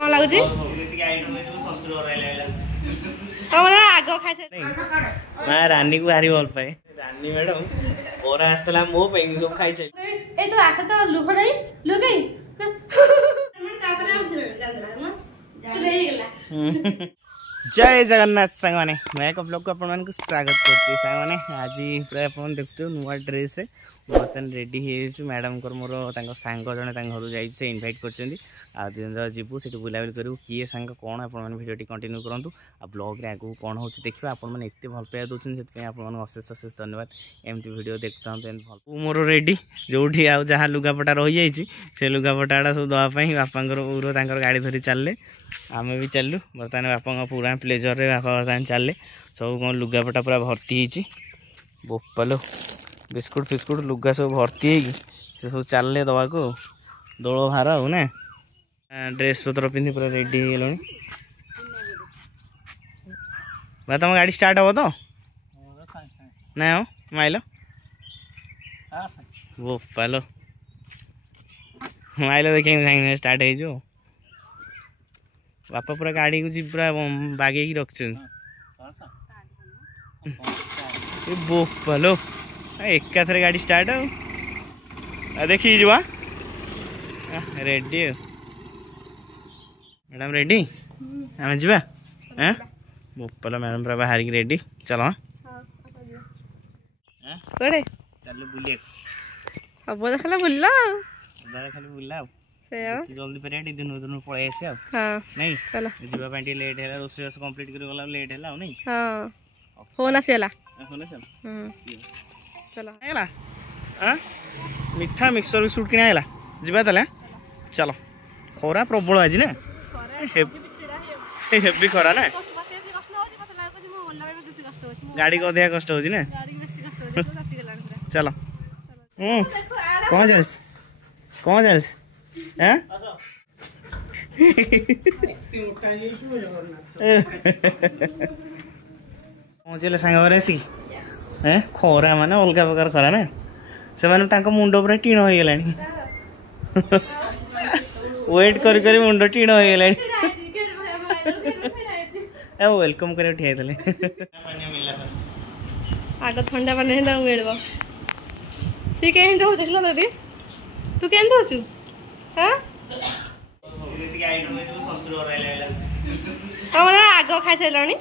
कौन लगुची आग खाई रानी को भारी भल पाए रानी मैडम बरा आसला मो सब खाई ए तो आखिर तो लुह नहीं लुह गई जय जगन्नाथ सांग मैंने मैं एक ब्लॉग को अपन को स्वागत करती सांग मैंने आज पूरा अपन देखते हो नुआ ड्रेस बर्तन रेडी हो मैडम को मोर सांग जड़े घर जाइए इनभाइट कर जीवु से बुलाबुली करूँ किए सांग कौन आपने भिडियो कंटिन्यू करूँ आ ब्लॉग रे आगू कौन हो देखिए आपने एत भल पाइबा दूसरी से अशेष अशेष धन्यवाद एमती भिडियो देखता भल मोर रेडी जो जहाँ लुगापटा रही से लुगापटा सब दवापाई बापा गाड़ी धरी चलले आम भी चलू बर्तमान बापा पूरा प्लेजर रे बापा बर्तमान चलले सब कौन लुगापटा पूरा भर्ती होती बोपालो बिस्कुट फिस्कुट लुगा सब भर्ती है से सब चलले दवा को दोल भार हो ना ड्रेस पत्र पिंधि पूरा रेडी हो गल भाई तुम गाड़ी स्टार्ट हम तो ना हो माइल बोपालो माइल देखिए स्टार्ट हो बापा पूरा गाड़ी को पूरा बागे रख बोपालो एका थरे गाड़ी स्टार्ट आ देखी जुआ रेडी मैडम रेडी आम जा हाँ बोपालो मैडम पूरा बाहर की रेडी चलो चलो बुले अब खाली बुल खाली बुला जल्दी पर दिन दिन पड़े आसे नहीं चलो जीवा लेट है रोष कंप्लीट कर गला लेट है नहीं हां फोन आसीला फोन आसीला चलो आइला हां मिठा मिक्सचर बिस्कुट किना आइला जीवा तले चलो खरा प्रबल आज ना हेवी खरा ना गाड़ी को अधिक कष्ट हो ना चलो कौन चल कौन चल पहुँचले सांग आसिक खरा मान अलग प्रकार खरा ना से मुंड पूरा टीण हो गला वेट कर मुंड टीण हो गला वेलकम कर आग ठंडा पानी मिल सी के देख तू के आग खाई सारे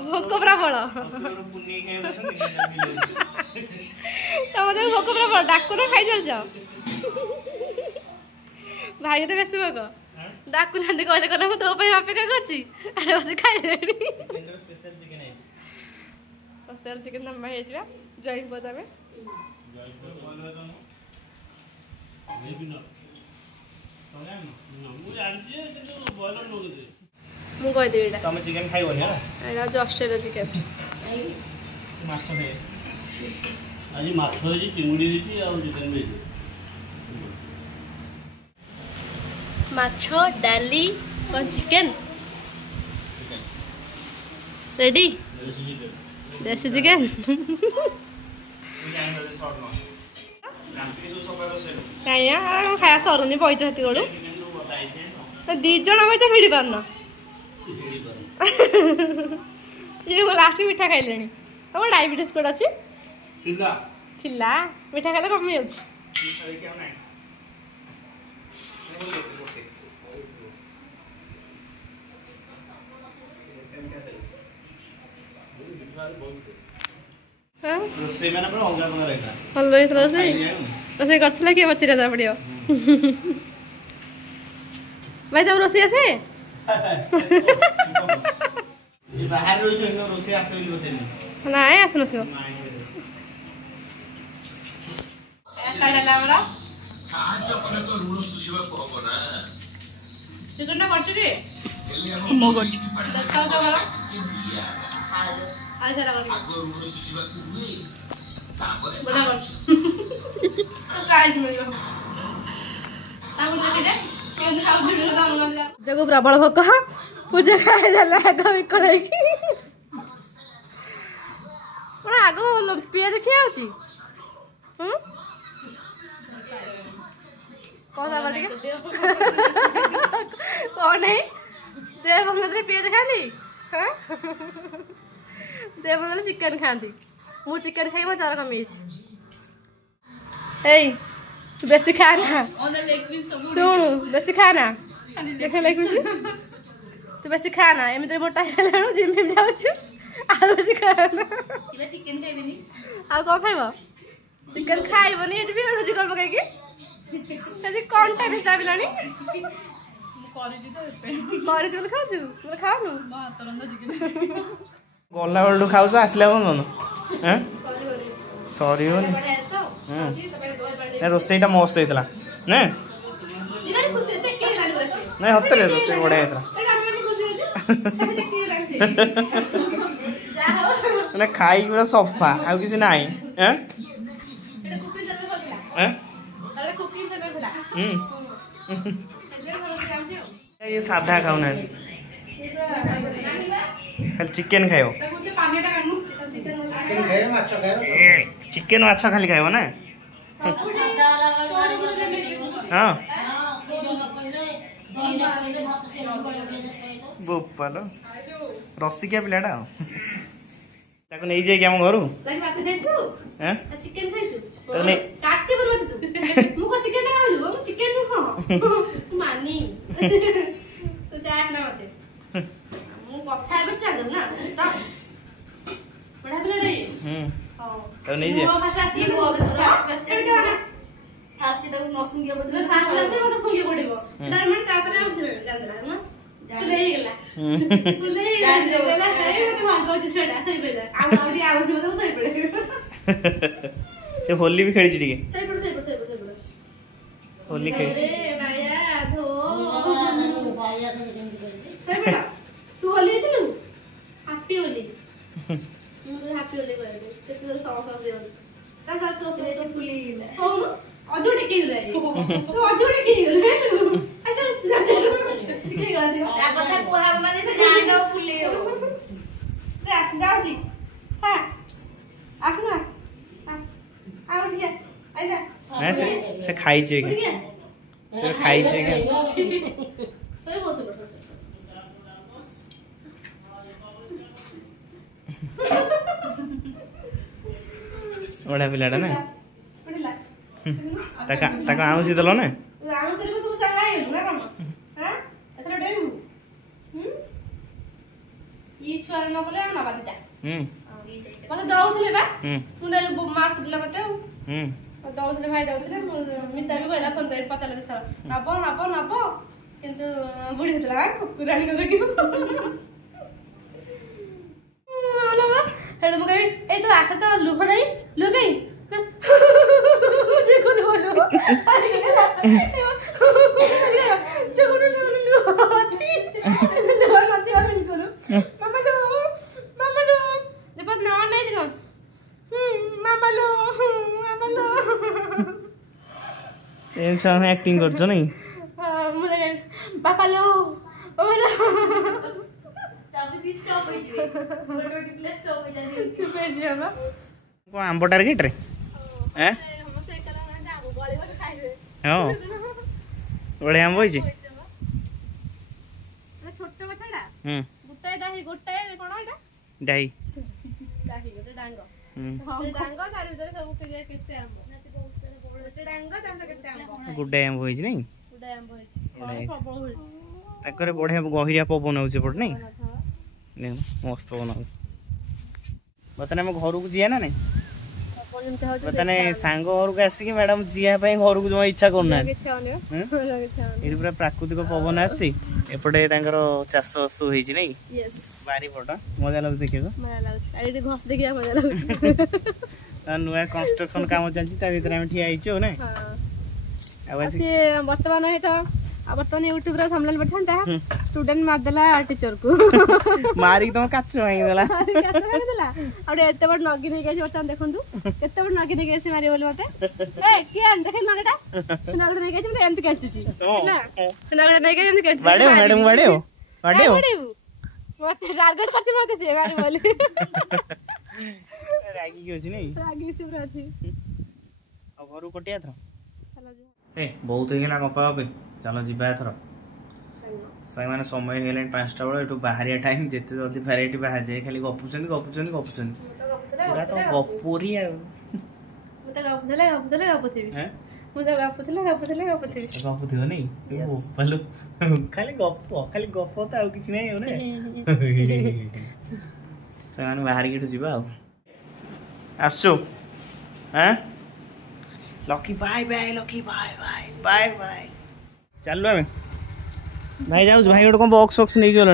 भोक प्रबल तुम भोक प्रबल डाकुन खाई चल भाई तो बेस भोक डाकू ना कहले कहना तो अपेक्षा कर खाइले स्पेशल चिकेन नंबर है जॉइन बदामे मु कह देबी तुम चिकेन खाइबो ना एटा ऑस्ट्रेलिया चिकेन माछ है आज माछ है चिंगुड़ी देती आ चिकेन भी माछ डाली और चिकेन रेडी देसी चिकेन खाया सरुनी बैच हती गोड़ू दीज बैच भिड़ी पारन ये लास्ट मीठा खाइले तुम डायबिटीज कोड अच्छी चिल्ला मीठा खाइले कमी जाऊँ भल रोसे कर किए पचार पड़ो भाई तुम रोसे आसे ना आस न जगह प्रबल भोक पूजा खाई आग विकल आग पिज खिया कौन सा ठीक कौन है देव बंगले पियाज खाती देव बंगले चिकन खाती मु चिकन खाई मो चार कमी बेसी खाना शुणु बेसी खाना देख लेग तू बेसी खाना एमती मोटा जिम फिम जाऊँ आलू बेसी खाना चिकन खाइबनी आ कौन खाइब चिकन खाइबनी ये भी रुचि कर पकईकि कौन टाइम हिसाब लानी खाऊ खाऊ गला बेलू खाऊ आसला बंद सरी रोसईटा मस्त होता ना नहीं हतरे रोसई बढ़िया होता खाई पूरा सफा आ किसी ना ये साधा खाऊना खाली चिकेन खाइब चिकेन माछ खाली खाइब ना हाँ बोपालो रसिकिया पिलाटा ताको नहीं जाए क्या घर नहीं से होली भी खेली टी होली खेली तू होली हैप्पी होली मुझे हैप्पी होली कहबे केते सॉन्ग सॉन्ग जे ता सो अधू टिके ले तू अधू टिके ले अच्छा जा चलो टिके गला दियो आ बसा कोहा माने से जान दो फुले जा जाओ जी हां आसना आ उठ गया आइबा नहीं से खाई छे के से खाई छे के सोई बोल बड़ा पिलाटा ना तका आउसी दलो ना आउसी दलो तू संगा हेलु ना कम हां एथरा डेमु ई छुआ न बोले हम ना बातीटा मते दउथले बा मुंडे मास दिला मते दउथले भाई दउथले मिता भी कहला फोन कर पचाले देख नबो नबो नबो किंतु बुढ़ी हतला कुरानी कर क्यों हेलो मगे ए तो आखर तो लुह नहीं लुह गई देखो लो अरे देखो लुह अच्छी लुह मत दिया मैं करो मामा लो देखो ना नहीं जगह मामा लो इंसान एक्टिंग करछो नहीं मुझे पापा लो को आंब टार्गेट रे हैं हां बड़े आंब होई छी छोटो बछड़ा गुटाई दाही गुटाई कोन एटा डाई दाही गोटे डांगो डांगो तार भीतर सब केते आंब गोटे डांगो तार केते आंब गुड्डे आंब होई छी नहीं गुड्डे आंब होई छी प्रबल होई छी ताकरे बढ़िया गहिरिया पवन होउछ पट नहीं मस्त बना बतने हम घर को जिया ना नहीं बतने सांग घर को आसिक मैडम जिया घर को जो इच्छा करना ये पूरा प्राकृतिक पवन आसी एपटे चाष बास होती नहीं बारी पट मजा लगे देखा नुआ कंस्ट्रक्शन काम चलती ठिया ना बर्तमान बर्तमान यूट्यूब रे थंबनेल बैठा स्टूडेंट मार देला टीचर को मारी तुम काचो भाई देला काचो भाई देला और एते बड नगी नै गेसी बर्तमान देखंतु केते बड नगी नै गेसी मारी बोल मते ए के अन देखै नगटा नगटा नै गेसी मते एमती काचुची ना नगटा नै गेसी एमती काचुची बाडे मैडम बाडे मते टारगेट करछि मते से मारी बोली रागी के अछि नै रागी से पूरा अछि अब घर कोटिया थरो चलो ए बहुत ହେଇଗଲା ଗପା ଗପି ଚାଲ ଯିବା ଏଥର ସାଙ୍ଗମାନେ ସମୟ ହେଇଗଲାଣି 5ଟା ବେଳେ ଏଠୁ ବାହାରିଆ ଟାଇମ୍ ଯେତେ ଜଲ୍ଦି ଭ୍ୟାରାଇଟି ବାହାରି ଯାଏ ଖାଲି ଗପୁଛନ୍ତି ପୁରା ତ ଗପୁରୀ ଆଉ ମୁଁ ତ ଗପୁଥିବି ଗପୁଥିବ ନାଇଁ ଭଲ ଖାଲି ଗପ ତ ଆଉ କିଛି ନାହିଁ ଆଉ ନା ସେମାନେ ବାହାରିକି ଏଠୁ ଯିବା ଆଉ ଆସଛୁ लकी बाय चलो आम भाई जाऊ भाई गोटे कौन बक्स बक्स नहीं गल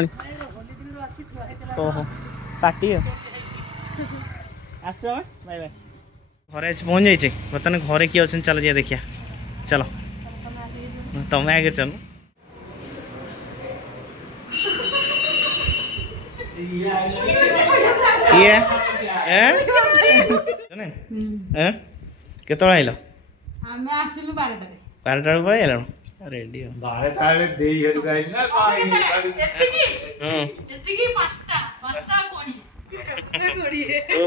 ओहो पार्टी आस बाय बाय घर आस पहुँच जाइए बर्तमान घरे किए अच्छे चलो जा देखिया चलो तुम आगे चलो केत आइल आमे आसिलु 12टा 12टा पळे आइल रेडी 12टा रे देई हर गाइल ना एतिकी 5टा कोडी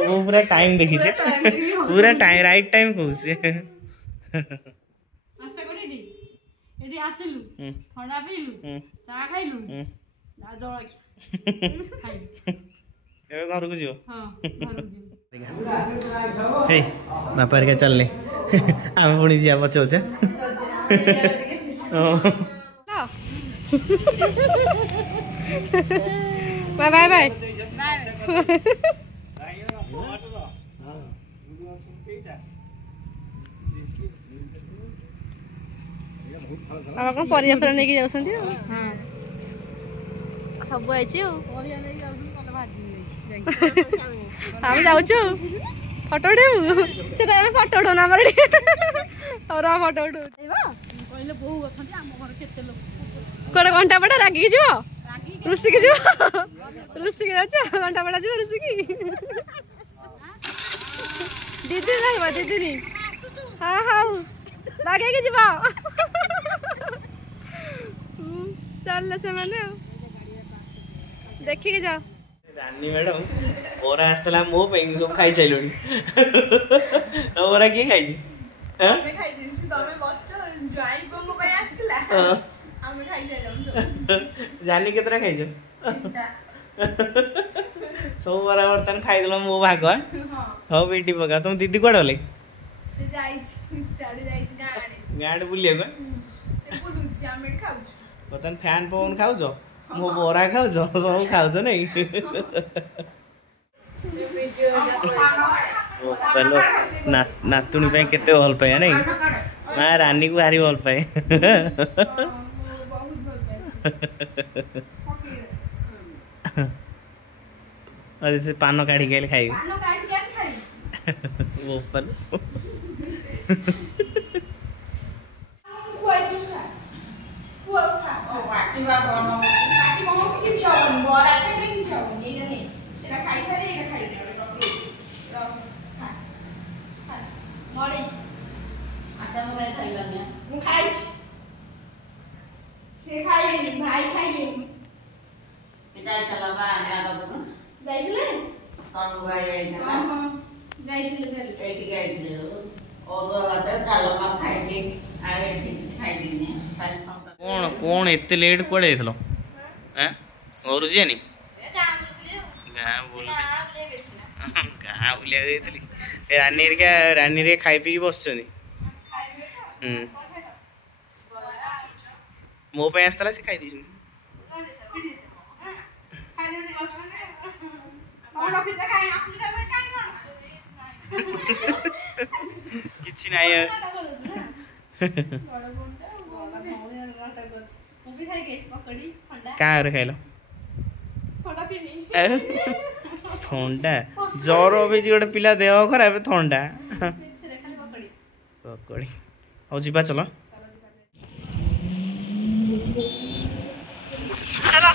वो पूरा टाइम देखि छे पूरा टाइम राइट टाइम कहूसे 5टा कोडी एडी आसिलु ठंडा पीलु चा खाइलु ना जळकी खाइ एबे घर को जियो हां घर को जियो हे बापर के चलने आम पुणी जा पछौचे बाय बाय बाय बाबा कौन परिया फेर नहीं जाउछंती हां सब आइछि परिया नहीं जाउछन कले भाजी हम जाउछु फोटो उठेबु से कहले फोटो उठो ना हमर और फोटो उठो कहले बहु अथि हम घर केते लोग कोन घंटा पड़ा रागी की जीवो रुसी की जीवो रुसी की जाछ घंटा पड़ा जीवो रुसी की दीदी नहीं बा दीदी नहीं हां हां लागे की जीवो चल से माने देखि के जाओ रानी मैडम बोरा आस्तला मो पेंग सब खाई चाइलोनी बोरा की खाई छी हमें खाई दिस तमे बसछ जॉइन कोंगो पे आस्तला हमें खाई जाइलम जानी केतरा खाई छ सब बोरा बर्तन खाई देलो मो भाग हां हो बेटी पका तुम दीदी कोड होले से जाई साडी जाई गाडी बुलिया को से पुडुची हमें खाउ बर्तन फैन पवन खाउ छ मो बोरा खाऊ सब खाऊ नहीं चलो नातुणी पे केते भल पाए नहीं माँ रानी को भारी भल पाए अरे से पान काढ़ी के खाई वो पर कौन एत लेट कड़े घर जी नहीं गाँ बुलिया रानी रे खाई पी बस मो पे आसला से खाई दी किसी ना क्या खाइल थंडा जर भी गोटे पिला देह खराब थंडा पकड़ी और जीवा चलो चलो